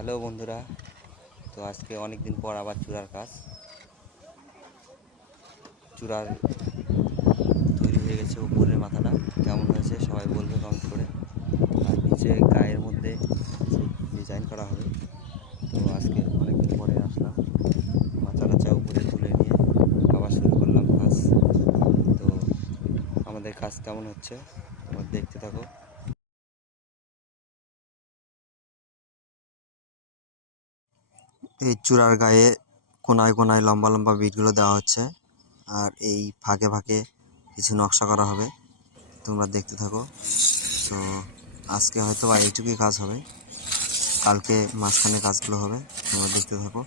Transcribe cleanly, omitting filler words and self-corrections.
Hello বন্ধুরা, তো আজকে অনেক দিন পর আবার চূড়ার কাজ। চূড়ার তৈরি হয়ে গেছে। উপরের মাথাটা কেমন হয়েছে সবাই বলবে কমেন্ট করে। আর নিচে গায়ের মধ্যে ডিজাইন করা হবে। তো আজকে অনেক দিন পরে আসলাম, মাথা টাচা উপরে তুলে নিয়ে আবার শুরু করলাম কাজ। তো আমাদের কাজ কেমন হচ্ছে তোমরা দেখতে থাকো। এই চূড়ার গায়ে কোনায় কোনায় লম্বা লম্বা বিটগুলো দেওয়া হচ্ছে, আর এই ফাঁকে ফাঁকে কিছু নকশা করা হবে। তোমরা দেখতে থাকো। তো আজকে হয়তো বা এইটুকুই কাজ হবে, কালকে মাঝখানে কাজগুলো হবে। তোমরা দেখতে থাকো।